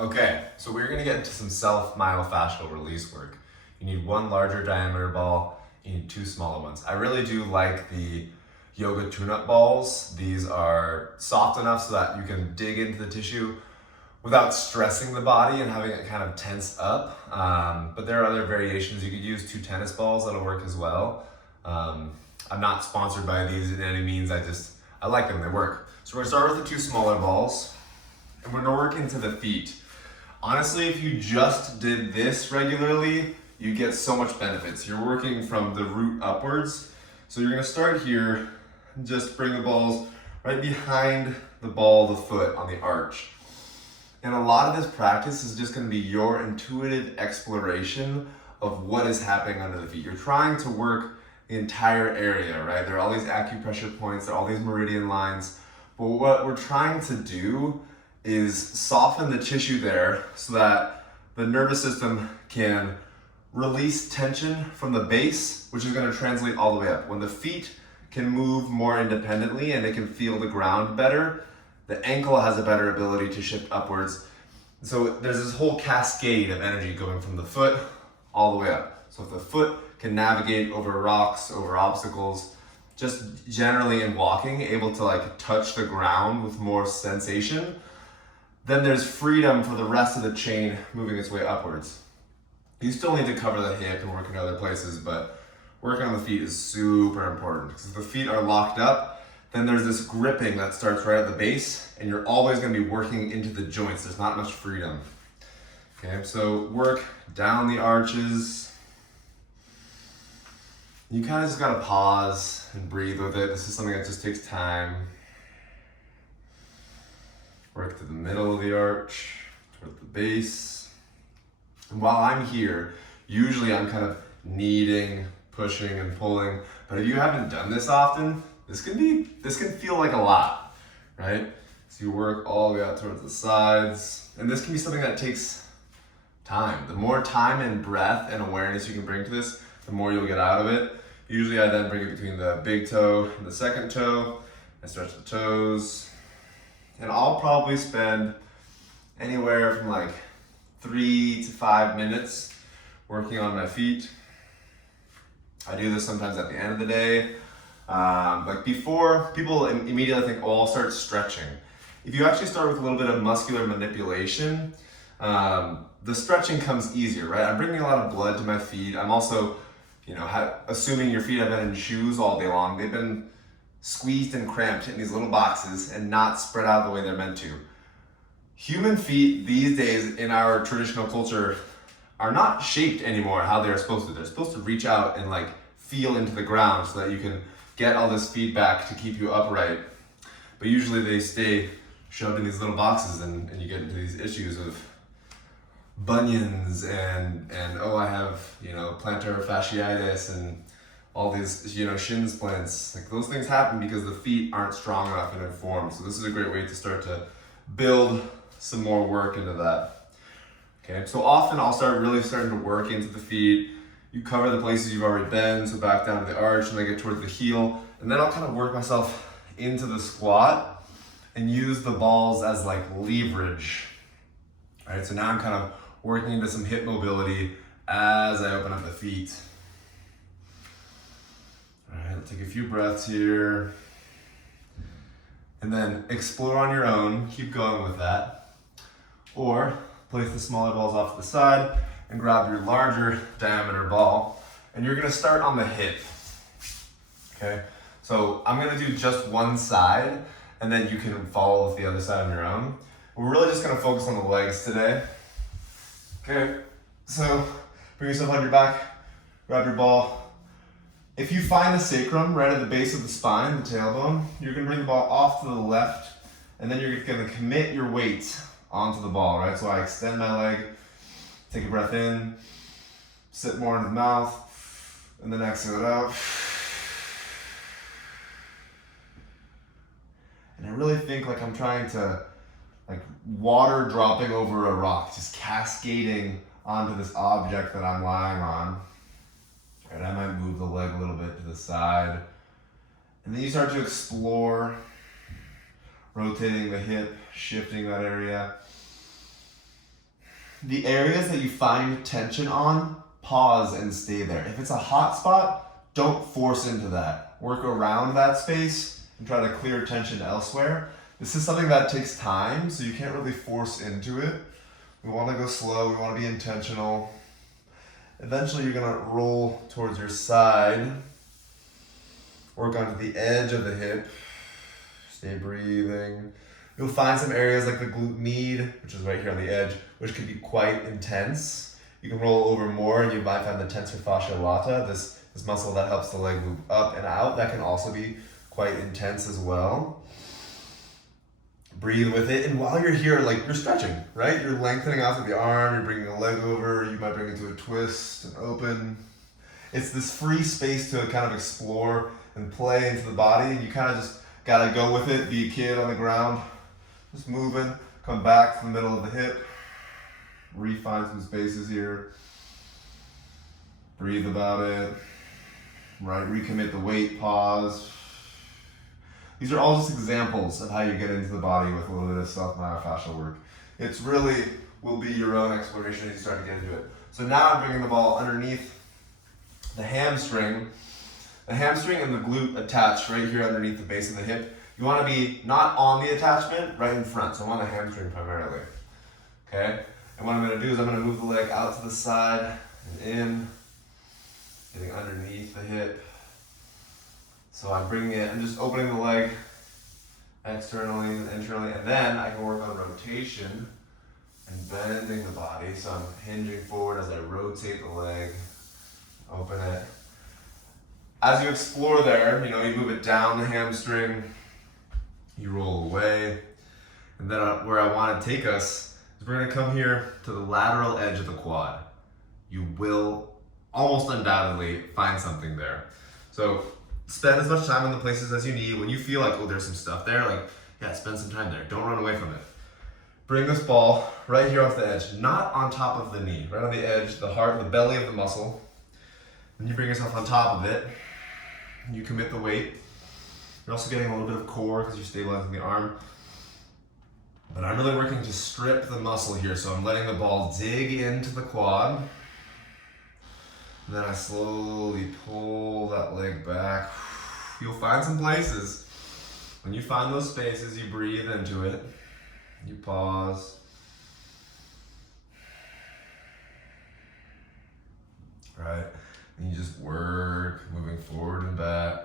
Okay, so we're gonna get into some self-myofascial release work. You need one larger diameter ball, you need two smaller ones. I really do like the yoga tune-up balls. These are soft enough so that you can dig into the tissue without stressing the body and having it kind of tense up. But there are other variations. You could use two tennis balls, that'll work as well. I'm not sponsored by these in any means, I like them, they work. So we're gonna start with the two smaller balls, and we're gonna work into the feet. Honestly, if you just did this regularly, you get so much benefits. You're working from the root upwards. So you're gonna start here and just bring the balls right behind the ball of the foot on the arch. And a lot of this practice is just gonna be your intuitive exploration of what is happening under the feet. You're trying to work the entire area, right? There are all these acupressure points, there are all these meridian lines. But what we're trying to do is soften the tissue there so that the nervous system can release tension from the base, which is going to translate all the way up. When the feet can move more independently and they can feel the ground better, the ankle has a better ability to shift upwards. So there's this whole cascade of energy going from the foot all the way up. So if the foot can navigate over rocks, over obstacles, just generally in walking, able to like touch the ground with more sensation, then there's freedom for the rest of the chain moving its way upwards. You still need to cover the hip and work in other places, but working on the feet is super important because if the feet are locked up, then there's this gripping that starts right at the base and you're always going to be working into the joints. There's not much freedom. Okay, so work down the arches. You kind of just got to pause and breathe with it. This is something that just takes time. Work to the middle of the arch, toward the base. And while I'm here, usually I'm kind of kneading, pushing and pulling. But if you haven't done this often, this can feel like a lot, right? So you work all the way out towards the sides. And this can be something that takes time. The more time and breath and awareness you can bring to this, the more you'll get out of it. Usually I then bring it between the big toe and the second toe. I stretch the toes. And I'll probably spend anywhere from like 3 to 5 minutes working on my feet. I do this sometimes at the end of the day. Like before, people immediately think, oh, I'll start stretching. If you actually start with a little bit of muscular manipulation, the stretching comes easier, right? I'm bringing a lot of blood to my feet. I'm also, assuming your feet have been in shoes all day long. They've been squeezed and cramped in these little boxes and not spread out the way they're meant to. Human feet these days in our traditional culture are not shaped anymore how they're supposed to. They're supposed to reach out and like feel into the ground so that you can get all this feedback to keep you upright. But usually they stay shoved in these little boxes and you get into these issues of bunions and oh, I have, plantar fasciitis and all these, shin splints. Like those things happen because the feet aren't strong enough and informed. So this is a great way to start to build some more work into that. Okay, so often I'll starting to work into the feet. You cover the places you've already been, so back down to the arch and then get towards the heel. And then I'll kind of work myself into the squat and use the balls as like leverage. All right, so now I'm kind of working into some hip mobility as I open up the feet. All right, let's take a few breaths here. And then explore on your own, keep going with that. Or place the smaller balls off to the side and grab your larger diameter ball. And you're gonna start on the hip, okay? So I'm gonna do just one side and then you can follow with the other side on your own. We're really just gonna focus on the legs today. Okay, so bring yourself on your back, grab your ball. If you find the sacrum right at the base of the spine, the tailbone, you're gonna bring the ball off to the left and then you're gonna commit your weight onto the ball, right? So I extend my leg, take a breath in, sit more in the mouth, and then exhale it out. And I really think like I'm trying to, like water dropping over a rock, just cascading onto this object that I'm lying on. Right, I might move the leg a little bit to the side. And then you start to explore, rotating the hip, shifting that area. the areas that you find tension on, pause and stay there. If it's a hot spot, don't force into that. Work around that space and try to clear tension elsewhere. This is something that takes time, so you can't really force into it. We want to go slow, we want to be intentional. Eventually you're going to roll towards your side. Work onto the edge of the hip. Stay breathing. You'll find some areas like the glute med, which is right here on the edge, which can be quite intense. You can roll over more and you might find the tensor fascial lata, this muscle that helps the leg move up and out. That can also be quite intense as well. Breathe with it, and while you're here, like, you're stretching, right? You're lengthening out of the arm, you're bringing the leg over, you might bring it to a twist and open. It's this free space to kind of explore and play into the body, and you kind of just gotta go with it, be a kid on the ground, just moving, come back to the middle of the hip, refine some spaces here, breathe about it, right? Recommit the weight, pause. These are all just examples of how you get into the body with a little bit of self-myofascial work. It's really will be your own exploration as you start to get into it. So now I'm bringing the ball underneath the hamstring. The hamstring and the glute attach right here underneath the base of the hip. You want to be not on the attachment, right in front. So I'm on the hamstring primarily. Okay? And what I'm going to do is I'm going to move the leg out to the side and in, getting underneath the hip. So I'm bringing it, I'm just opening the leg externally and internally, and then I can work on rotation and bending the body. So I'm hinging forward as I rotate the leg, open it. As you explore there, you move it down the hamstring, you roll away, and then where I want to take us is we're going to come here to the lateral edge of the quad. You will almost undoubtedly find something there. So spend as much time in the places as you need. When you feel like, oh, there's some stuff there, like, yeah, spend some time there. Don't run away from it. Bring this ball right here off the edge, not on top of the knee, right on the edge, the heart, the belly of the muscle. And you bring yourself on top of it. You commit the weight. You're also getting a little bit of core because you're stabilizing the arm. But I'm really working to strip the muscle here, so I'm letting the ball dig into the quad. And then I slowly pull that leg back. You'll find some places. When you find those spaces, you breathe into it. You pause. Right? And you just work, moving forward and back.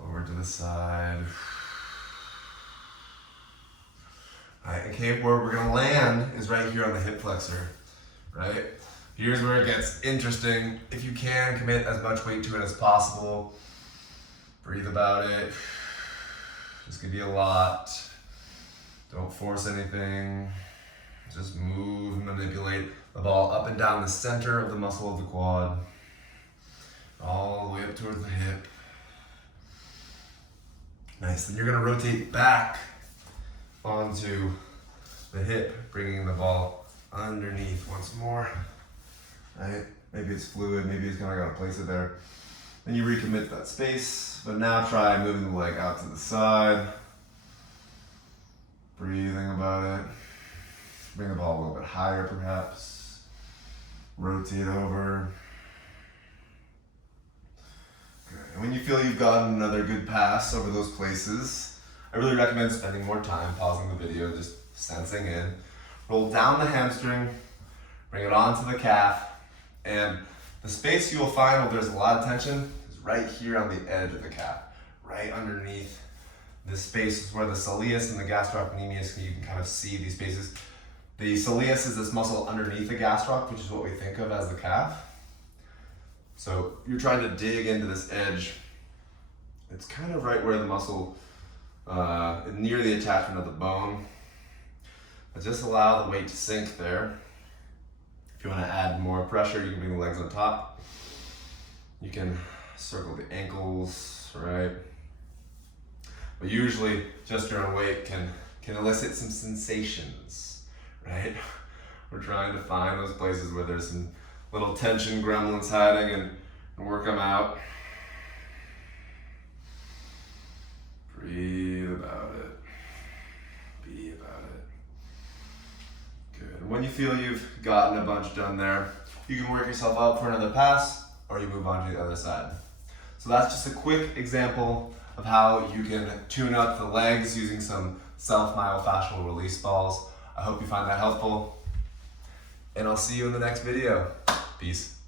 Over to the side. All right, okay, where we're gonna land is right here on the hip flexor, right? Here's where it gets interesting. If you can, commit as much weight to it as possible. Breathe about it. This could be a lot. Don't force anything. Just move and manipulate the ball up and down the center of the muscle of the quad. All the way up towards the hip. Nice, then you're gonna rotate back onto the hip, bringing the ball underneath once more. Right? Maybe it's fluid, maybe it's gonna gotta place it there. Then you recommit that space, but now try moving the leg out to the side. Breathing about it. Bring the ball a little bit higher perhaps. Rotate over. Good. And when you feel you've gotten another good pass over those places, I really recommend spending more time pausing the video, just sensing in. Roll down the hamstring, bring it onto the calf, and the space you will find where there's a lot of tension is right here on the edge of the calf, right underneath. This space is where the soleus and the gastrocnemius, you can kind of see these spaces. The soleus is this muscle underneath the gastroc, which is what we think of as the calf. So you're trying to dig into this edge. It's kind of right where the muscle, near the attachment of the bone. But just allow the weight to sink there. If you want to add more pressure, you can bring the legs on top. You can circle the ankles, right? But usually just your own weight can elicit some sensations, right? We're trying to find those places where there's some little tension gremlins hiding and work them out. Breathe about it. Be about it. Good. when you feel you've gotten a bunch done there, you can work yourself up for another pass, or you move on to the other side. So that's just a quick example of how you can tune up the legs using some self-myofascial release balls. I hope you find that helpful, and I'll see you in the next video. Peace.